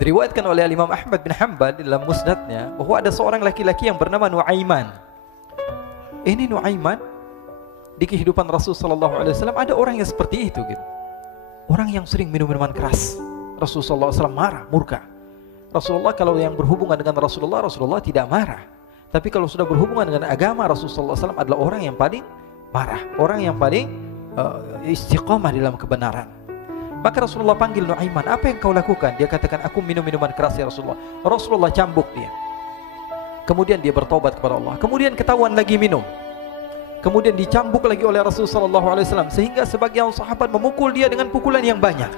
Diriwayatkan oleh Imam Ahmad bin Hanbal dalam musnadnya bahwa ada seorang laki-laki yang bernama Nuaiman. Ini Nuaiman di kehidupan Rasul sallallahu alaihi wasallam ada orang yang seperti itu gitu. Orang yang sering minum minuman keras. Rasul sallallahu alaihi wasallam marah, murka. Rasulullah kalau yang berhubungan dengan Rasulullah tidak marah. Tapi kalau sudah berhubungan dengan agama, Rasul sallallahu alaihi wasallam adalah orang yang paling marah, orang yang paling istiqamah dalam kebenaran. Maka Rasulullah panggil Nuaiman, apa yang kau lakukan? Dia katakan, aku minum minuman keras ya Rasulullah. Rasulullah cambuk dia. Kemudian dia bertobat kepada Allah. Kemudian ketahuan lagi minum. Kemudian dicambuk lagi oleh Rasulullah sallallahu alaihi wasallam, sehingga sebagian sahabat memukul dia dengan pukulan yang banyak.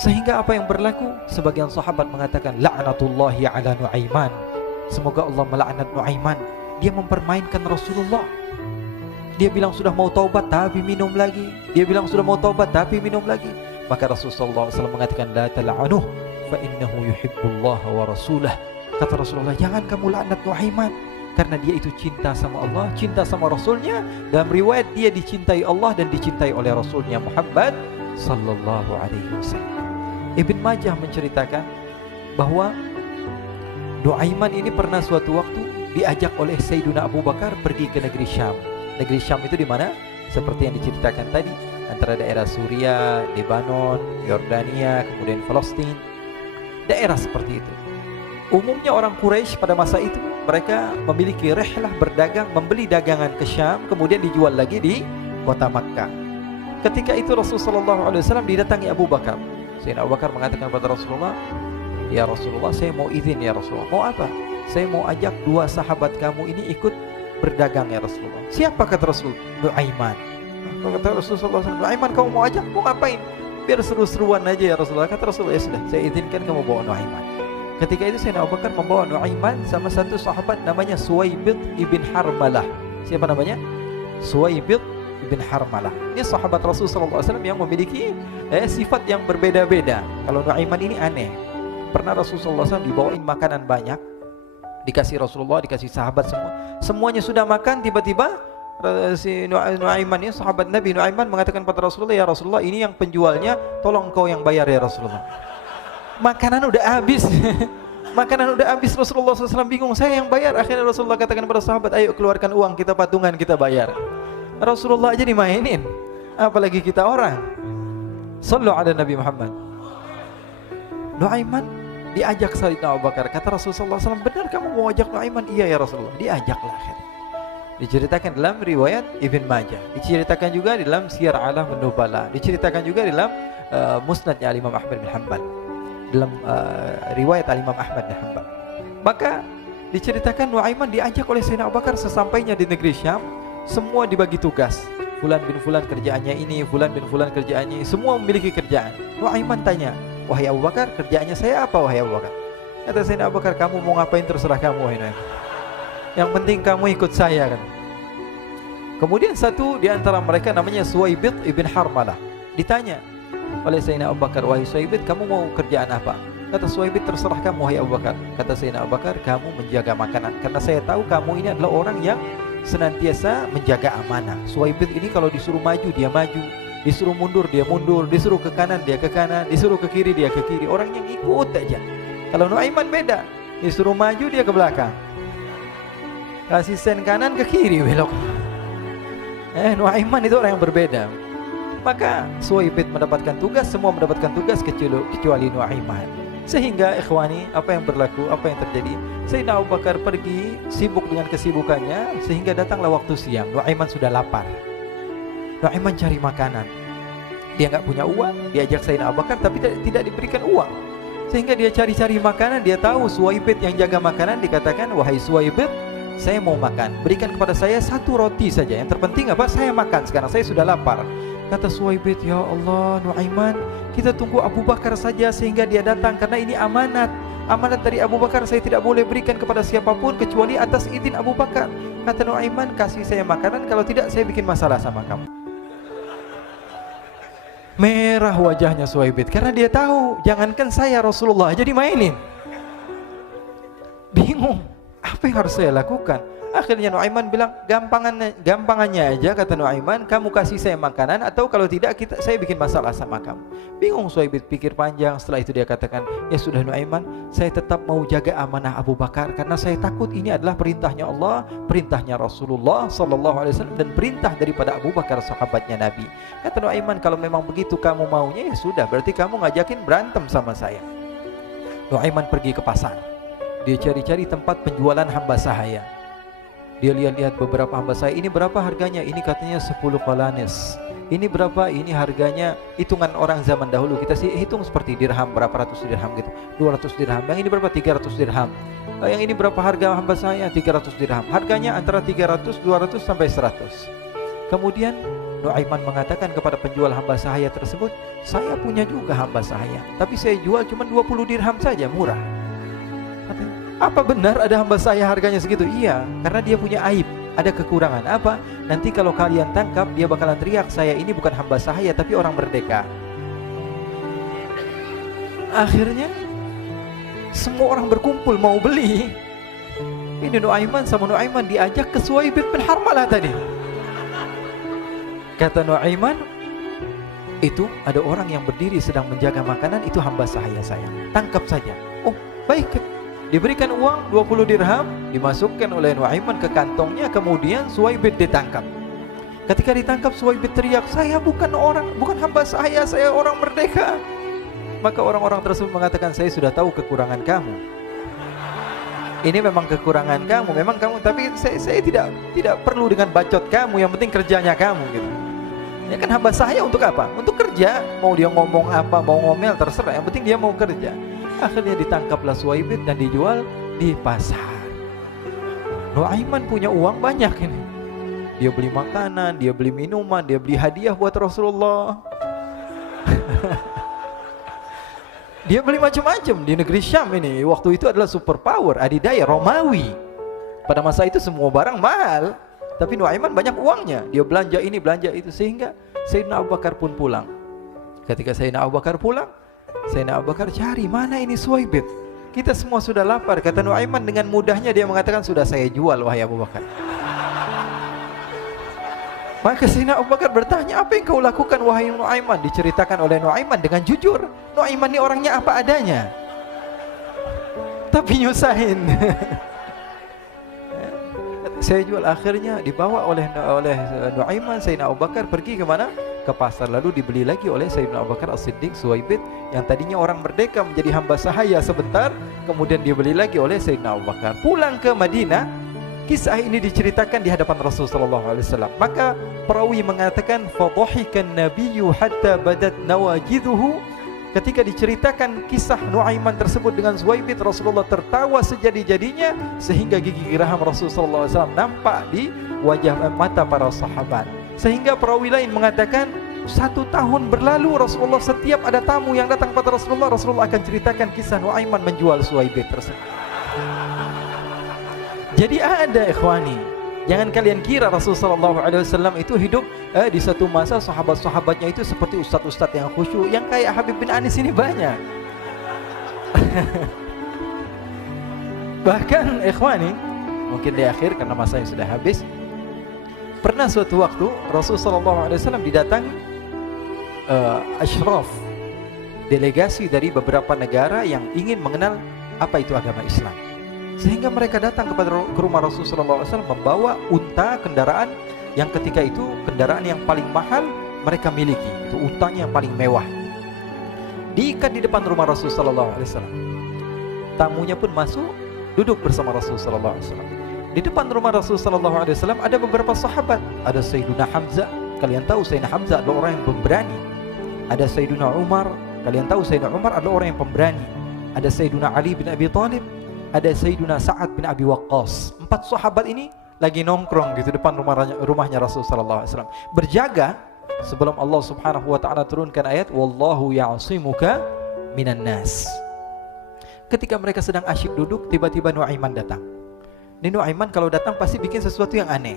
Sehingga apa yang berlaku? Sebagian sahabat mengatakan, la'natullahi ala Nuaiman. Semoga Allah melaknat Nuaiman. Dia mempermainkan Rasulullah. Dia bilang sudah mau taubat tapi minum lagi. Dia bilang sudah mau taubat tapi minum lagi. Maka Rasulullah SAW mengatakan, la tal'anuh fa innahu yuhibbullaha wa rasulah. Kata Rasulullah, jangan kamu laknat Nuaiman, karena dia itu cinta sama Allah, cinta sama Rasulnya. Dalam riwayat dia dicintai Allah dan dicintai oleh Rasulnya Muhammad sallallahu alaihi wasallam. Ibn Majah menceritakan bahwa Nuaiman ini pernah suatu waktu diajak oleh Sayyidina Abu Bakar pergi ke negeri Syam. Negeri Syam itu di mana? Seperti yang diceritakan tadi, antara daerah Suria, Lebanon, Yordania, kemudian Palestina. Daerah seperti itu. Umumnya orang Quraisy pada masa itu mereka memiliki rihlah berdagang, membeli dagangan ke Syam, kemudian dijual lagi di kota Makkah. Ketika itu Rasulullah SAW didatangi Abu Bakar. Sayyidina Abu Bakar mengatakan kepada Rasulullah, ya Rasulullah, saya mau izin ya Rasulullah. Mau apa? Saya mau ajak dua sahabat kamu ini ikut berdagang ya Rasulullah. Siapa kata Rasul? Nuaiman. Kata Rasulullah SAW, Nuaiman kamu mau ajak? Mau ngapain? Biar seru-seruan aja ya Rasulullah. Kata Rasulullah, ya sudah, saya izinkan kamu bawa Nuaiman. Ketika itu Sayyidina Abu Bakar membawa Nuaiman sama satu sahabat namanya Suwaibid ibn Harmalah. Siapa namanya? Suwaibid ibn Harmalah. Ini sahabat Rasulullah SAW yang memiliki sifat yang berbeda-beda. Kalau Nuaiman ini aneh. Pernah Rasulullah SAW dibawain makanan banyak, dikasih Rasulullah, dikasih sahabat semua. Semuanya sudah makan, tiba-tiba si Nuaiman ini, sahabat Nabi Nuaiman mengatakan kepada Rasulullah, ya Rasulullah, ini yang penjualnya, tolong kau yang bayar ya Rasulullah. Makanan udah habis. Makanan udah habis, Rasulullah SAW bingung, saya yang bayar. Akhirnya Rasulullah katakan kepada sahabat, ayo keluarkan uang, kita patungan, kita bayar. Rasulullah aja dimainin, apalagi kita orang. Sallu ala Nabi Muhammad. Nuaiman diajak Sayyidina Abu Bakar. Kata Rasulullah SAW, benar kamu mau ajak Nuaiman? Iya ya Rasulullah. Diajaklah akhirnya. Diceritakan dalam riwayat Ibn Majah, diceritakan juga di dalam Siyar A'lam An-Nubala, diceritakan juga di dalam musnadnya Imam Ahmad bin Hanbal, dalam riwayat Imam Ahmad bin Hanbal. Maka diceritakan Nuaiman diajak oleh Sayyidina Abu Bakar. Sesampainya di negeri Syam, semua dibagi tugas. Fulan bin Fulan kerjaannya ini, Fulan bin Fulan kerjaannya ini, semua memiliki kerjaan. Nuaiman tanya, wahai Abu Bakar, kerjaannya saya apa wahai Abu Bakar? Kata Sayyidina Abu Bakar, kamu mau ngapain terserah kamu wahai Nuaiman. Yang penting kamu ikut saya kan. Kemudian satu di antara mereka namanya Suwaibid ibn Harmalah. Ditanya oleh Sayyidina Abu Bakar, wahai Suwaibid, kamu mau kerjaan apa? Kata Suwaibid, terserah kamu wahai Abu Bakar. Kata Sayyidina Abu Bakar, kamu menjaga makanan, karena saya tahu kamu ini adalah orang yang senantiasa menjaga amanah. Suwaibid ini kalau disuruh maju dia maju, disuruh mundur dia mundur, disuruh ke kanan dia ke kanan, disuruh ke kiri dia ke kiri. Orang yang ikut aja. Kalau Nuaiman beda, disuruh maju dia ke belakang, kasih sen kanan ke kiri belok. Nuaiman itu orang yang berbeda. Maka Suwaibid mendapatkan tugas, semua mendapatkan tugas kecuali Nuaiman. Sehingga ikhwani, apa yang berlaku, apa yang terjadi? Sayyidina Abu Bakar pergi sibuk dengan kesibukannya, sehingga datanglah waktu siang. Nuaiman sudah lapar. Nuaiman cari makanan. Dia nggak punya uang, diajak Sayyidina Abu Bakar tapi tidak diberikan uang. Sehingga dia cari-cari makanan. Dia tahu Suwaibid yang jaga makanan. Dikatakan, wahai Suwaibid, saya mau makan, berikan kepada saya satu roti saja. Yang terpenting apa? Saya makan sekarang, saya sudah lapar. Kata Suwaibid, ya Allah Nuaiman, kita tunggu Abu Bakar saja sehingga dia datang, karena ini amanat. Amanat dari Abu Bakar, saya tidak boleh berikan kepada siapapun kecuali atas izin Abu Bakar. Kata Nuaiman, kasih saya makanan, kalau tidak saya bikin masalah sama kamu. Merah wajahnya Suwaibid, karena dia tahu, jangankan saya, Rasulullah aja dimainin. Bingung, apa yang harus saya lakukan? Akhirnya Nuaiman bilang, gampangannya aja, kata Nuaiman, kamu kasih saya makanan, atau kalau tidak saya bikin masalah sama kamu. Bingung Suhaib pikir panjang. Setelah itu dia katakan, ya sudah Nuaiman, saya tetap mau jaga amanah Abu Bakar, karena saya takut ini adalah perintahnya Allah, perintahnya Rasulullah SAW, dan perintah daripada Abu Bakar sahabatnya Nabi. Kata Nuaiman, kalau memang begitu kamu maunya, ya sudah, berarti kamu ngajakin berantem sama saya. Nuaiman pergi ke pasar. Dia cari-cari tempat penjualan hamba sahaya. Dia lihat-lihat beberapa hamba sahaya. Ini berapa harganya? Ini katanya 10 qalanis. Ini berapa? Ini harganya, hitungan orang zaman dahulu, kita sih hitung seperti dirham, berapa ratus dirham gitu, 200 dirham. Yang ini berapa? 300 dirham. Yang ini berapa harga hamba sahaya? 300 dirham. Harganya antara 300, 200 sampai 100. Kemudian Nuaiman mengatakan kepada penjual hamba sahaya tersebut, saya punya juga hamba sahaya, tapi saya jual cuma 20 dirham saja, murah. Katanya, apa benar ada hamba sahaya harganya segitu? Iya, karena dia punya aib, ada kekurangan. Apa? Nanti kalau kalian tangkap, dia bakalan teriak, saya ini bukan hamba sahaya tapi orang merdeka. Akhirnya semua orang berkumpul mau beli. Ini Nuaiman sama Nuaiman diajak ke Suhaib bin Harmalah tadi. Kata Nuaiman, itu ada orang yang berdiri sedang menjaga makanan, itu hamba sahaya saya, tangkap saja. Oh baik. Diberikan uang 20 dirham, dimasukkan oleh Nuaiman ke kantongnya, kemudian Suhaib ditangkap. Ketika ditangkap, Suhaib teriak, saya bukan hamba saya orang merdeka. Maka orang-orang tersebut mengatakan, saya sudah tahu kekurangan kamu. Ini memang kekurangan kamu, memang kamu, tapi saya tidak perlu dengan bacot kamu, yang penting kerjanya kamu gitu. Ya kan hamba saya untuk apa? Untuk kerja. Mau dia ngomong apa, mau ngomel terserah, yang penting dia mau kerja. Akhirnya ditangkaplah Suhaib dan dijual di pasar. Nuaiman punya uang banyak ini. Dia beli makanan, dia beli minuman, dia beli hadiah buat Rasulullah. Dia beli macam-macam di negeri Syam ini. Waktu itu adalah superpower, adidaya Romawi. Pada masa itu semua barang mahal, tapi Nuaiman banyak uangnya. Dia belanja ini, belanja itu, sehingga Sayyidina Abu Bakar pun pulang. Ketika Sayyidina Abu Bakar pulang, Sayyidina Abu Bakar cari, mana ini Suhaib? Kita semua sudah lapar. Kata Nuaiman dengan mudahnya dia mengatakan, sudah saya jual wahai Abu Bakar. Maka Sayyidina Abu Bakar bertanya, apa yang kau lakukan wahai Nuaiman? Diceritakan oleh Nuaiman dengan jujur. Nuaiman ini orangnya apa adanya, tapi nyusahin. Saya jual. Akhirnya dibawa oleh Nuaiman, Sayyidina Abu Bakar pergi ke mana? Ke pasar. Lalu dibeli lagi oleh Sayyidina Abu Bakar As-Siddiq Suhaib, yang tadinya orang merdeka menjadi hamba sahaya sebentar, kemudian dibeli lagi oleh Sayyidina Abu Bakar. Pulang ke Madinah, kisah ini diceritakan di hadapan Rasulullah SAW. Maka perawi mengatakan, fadhahikan nabiyyu hatta badat nawajiduhu. Ketika diceritakan kisah Nuaiman tersebut dengan Suhaib, Rasulullah tertawa sejadi-jadinya, sehingga gigi geraham Rasulullah SAW nampak di wajah mata para sahabat. Sehingga perawi lain mengatakan, 1 tahun berlalu Rasulullah, setiap ada tamu yang datang pada Rasulullah akan ceritakan kisah Nuaiman menjual Suhaib tersebut. Jadi ada ikhwani, jangan kalian kira Rasulullah SAW itu hidup di satu masa sahabat-sahabatnya itu seperti ustadz-ustadz yang khusyuk, yang kayak Habib bin Anis ini banyak. Bahkan ikhwani, mungkin di akhir karena masa yang sudah habis, pernah suatu waktu Rasulullah SAW didatangi asyraf, delegasi dari beberapa negara yang ingin mengenal apa itu agama Islam. Sehingga mereka datang ke rumah Rasulullah SAW membawa unta, kendaraan yang ketika itu kendaraan yang paling mahal mereka miliki. Itu untanya yang paling mewah. Diikat di depan rumah Rasulullah SAW. Tamunya pun masuk, duduk bersama Rasulullah SAW. Di depan rumah Rasulullah SAW ada beberapa sahabat. Ada Sayyiduna Hamzah. Kalian tahu Sayyidina Hamzah adalah orang yang pemberani. Ada Sayyiduna Umar. Kalian tahu Sayyidina Umar adalah orang yang pemberani. Ada Sayyiduna Ali bin Abi Thalib. Ada Sayyiduna Sa'ad bin Abi Waqqas. 4 sahabat ini lagi nongkrong gitu depan rumahnya Rasulullah SAW, berjaga sebelum Allah Subhanahu wa taala turunkan ayat wallahu ya'simuka minan nas. Ketika mereka sedang asyik duduk, tiba-tiba Nuaiman datang. Ini Nuaiman kalau datang pasti bikin sesuatu yang aneh.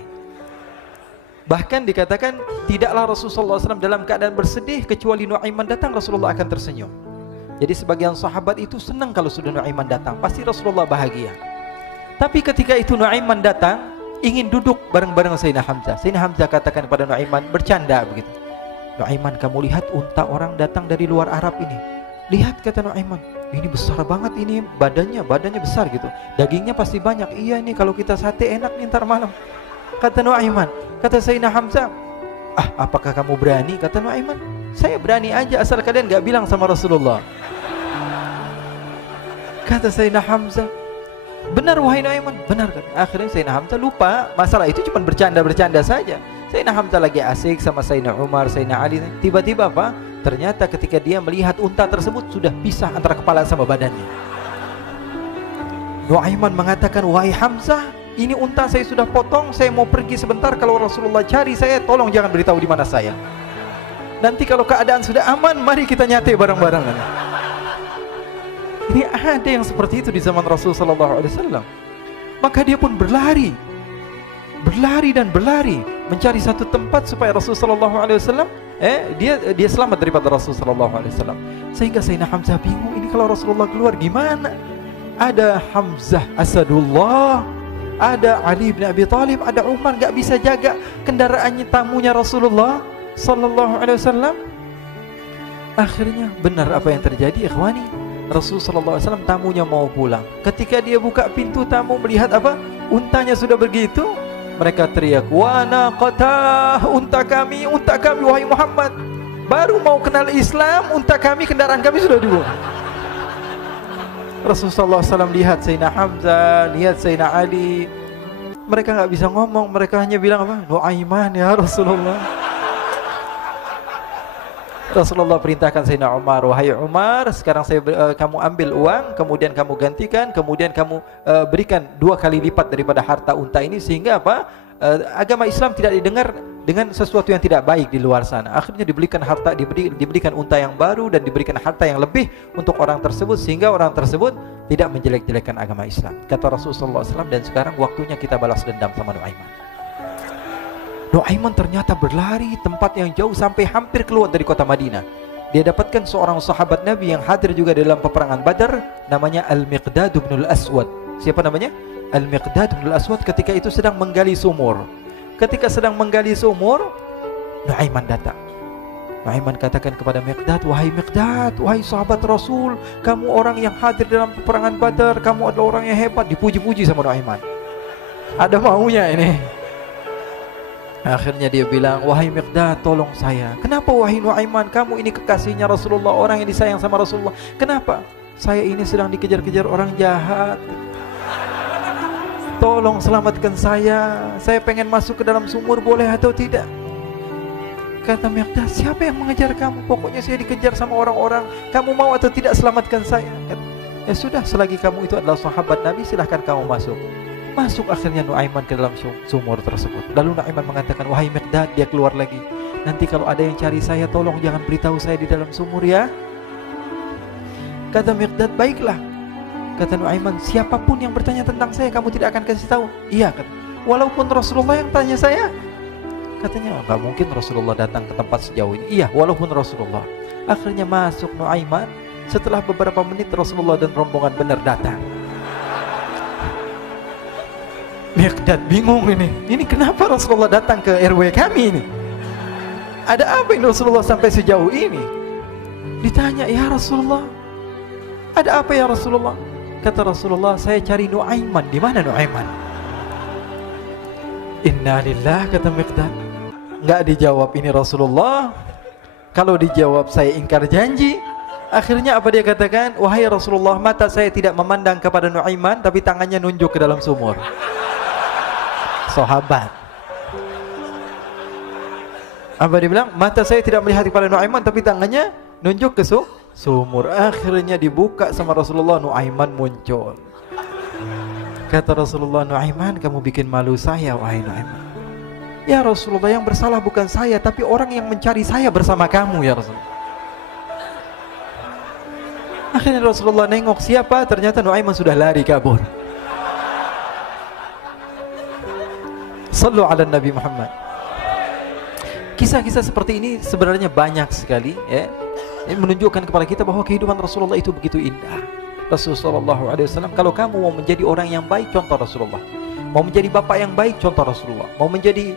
Bahkan dikatakan tidaklah Rasulullah SAW dalam keadaan bersedih, kecuali Nuaiman datang Rasulullah akan tersenyum. Jadi sebagian sahabat itu senang kalau sudah Nuaiman datang, pasti Rasulullah bahagia. Tapi ketika itu Nuaiman datang, ingin duduk bareng-bareng Sayyidina Hamzah. Sayyidina Hamzah katakan kepada Nuaiman, bercanda begitu. Nuaiman, kamu lihat unta orang datang dari luar Arab ini. Lihat, kata Nuaiman, ini besar banget, ini badannya besar gitu. Dagingnya pasti banyak. Iya, ini kalau kita sate enak nih ntar malam. Kata Nuaiman. Kata Sayyidina Hamzah, apakah kamu berani? Kata Nuaiman, saya berani aja asal kalian gak bilang sama Rasulullah. Kata Sayyidina Hamzah, benar wahai Nuaiman, benar kan? Akhirnya Sayyidina Hamzah lupa masalah itu, cuma bercanda-bercanda saja. Sayyidina Hamzah lagi asik sama Sayyidina Umar, Sayyidina Ali. Tiba-tiba apa? Ternyata ketika dia melihat unta tersebut sudah pisah antara kepala sama badannya. Nuaiman mengatakan, wahai Hamzah, ini unta saya sudah potong, saya mau pergi sebentar. Kalau Rasulullah cari saya, tolong jangan beritahu di mana saya. Nanti kalau keadaan sudah aman, mari kita nyate bareng-bareng. Ini ada yang seperti itu di zaman Rasulullah SAW. Maka dia pun berlari dan berlari mencari satu tempat supaya Rasulullah SAW dia selamat daripada Rasulullah SAW. Sehingga Sayyidina Hamzah bingung, ini kalau Rasulullah keluar gimana? Ada Hamzah Asadullah, ada Ali bin Abi Thalib, ada Umar, gak bisa jaga kendaraannya, tamunya Rasulullah Sallallahu Alaihi Wasallam. Akhirnya benar apa yang terjadi, ikhwani. Rasulullah Sallallahu Alaihi Wasallam tamunya mau pulang. Ketika dia buka pintu tamu melihat apa? Untanya sudah begitu. Mereka teriak, wa naqatah, unta kami wahai Muhammad. Baru mau kenal Islam, unta kami, kendaraan kami sudah dibuang. Rasulullah SAW lihat Sayyidina Hamzah, lihat Sayyidina Ali. Mereka nggak bisa ngomong, mereka hanya bilang apa? Nuaiman ya Rasulullah. Rasulullah perintahkan Sayyidina Umar, wahai Umar, sekarang kamu ambil uang, kemudian kamu gantikan, kemudian kamu berikan 2 kali lipat daripada harta unta ini, sehingga apa? Agama Islam tidak didengar dengan sesuatu yang tidak baik di luar sana. Akhirnya diberikan harta, diberikan unta yang baru dan diberikan harta yang lebih untuk orang tersebut, sehingga orang tersebut tidak menjelek-jelekan agama Islam. Kata Rasulullah SAW, dan sekarang waktunya kita balas dendam sama Nuaiman. Nuaiman ternyata berlari tempat yang jauh sampai hampir keluar dari kota Madinah. Dia dapatkan seorang sahabat Nabi yang hadir juga dalam peperangan Badar, namanya Al-Miqdad bin Al-Aswad. Siapa namanya? Al-Miqdad bin Al-Aswad ketika itu sedang menggali sumur. Ketika sedang menggali sumur, Nuaiman datang. Nuaiman katakan kepada Miqdad, wahai Miqdad, wahai sahabat Rasul, kamu orang yang hadir dalam peperangan Badar, kamu adalah orang yang hebat. Dipuji-puji sama Nuaiman. Ada maunya ini. Akhirnya dia bilang, wahai Miqdad, tolong saya. Kenapa wahai Nuaiman, kamu ini kekasihnya Rasulullah, orang yang disayang sama Rasulullah. Kenapa? Saya ini sedang dikejar-kejar orang jahat. Tolong selamatkan saya. Saya pengen masuk ke dalam sumur, boleh atau tidak? Kata Miqdad, siapa yang mengejar kamu? Pokoknya saya dikejar sama orang-orang. Kamu mau atau tidak selamatkan saya? Ya sudah, selagi kamu itu adalah sahabat Nabi, silahkan kamu masuk. Masuk akhirnya Nuaiman ke dalam sumur tersebut. Lalu Nuaiman mengatakan, wahai Miqdad, dia keluar lagi. Nanti kalau ada yang cari saya, tolong jangan beritahu saya di dalam sumur ya. Kata Miqdad, baiklah. Kata Nuaiman, siapapun yang bertanya tentang saya, kamu tidak akan kasih tahu. Iya, kata. Walaupun Rasulullah yang tanya saya. Katanya, enggak mungkin Rasulullah datang ke tempat sejauh ini. Iya, walaupun Rasulullah. Akhirnya masuk Nuaiman. Setelah beberapa menit Rasulullah dan rombongan benar datang. Miqdad bingung ini. Ini kenapa Rasulullah datang ke RW kami ini? Ada apa ini Rasulullah sampai sejauh ini? Ditanya, ya Rasulullah, ada apa ya Rasulullah? Kata Rasulullah, saya cari Nuaiman. Di mana Nuaiman? Innalillah, kata Miqdad. Enggak dijawab ini Rasulullah. Kalau dijawab saya ingkar janji. Akhirnya apa dia katakan? Wahai Rasulullah, mata saya tidak memandang kepada Nuaiman, tapi tangannya nunjuk ke dalam sumur. Sahabat. Apa dia bilang? Mata saya tidak melihat kepada Nuaiman, tapi tangannya nunjuk ke sumur. Akhirnya dibuka sama Rasulullah, Nuaiman muncul. Kata Rasulullah, Nuaiman, kamu bikin malu saya, wahai Nuaiman. Ya Rasulullah, yang bersalah bukan saya, tapi orang yang mencari saya bersama kamu ya Rasulullah. Akhirnya Rasulullah nengok siapa, ternyata Nuaiman sudah lari kabur. Sallu ala Nabi Muhammad. Kisah-kisah seperti ini sebenarnya banyak sekali ya. Ini menunjukkan kepada kita bahwa kehidupan Rasulullah itu begitu indah. Rasulullah SAW, kalau kamu mau menjadi orang yang baik, contoh Rasulullah. Mau menjadi bapak yang baik, contoh Rasulullah. Mau menjadi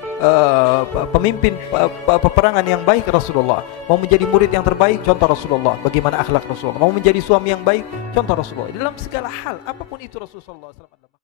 pemimpin peperangan yang baik, Rasulullah. Mau menjadi murid yang terbaik, contoh Rasulullah. Bagaimana akhlak Rasulullah. Mau menjadi suami yang baik, contoh Rasulullah. Dalam segala hal, apapun itu Rasulullah SAW.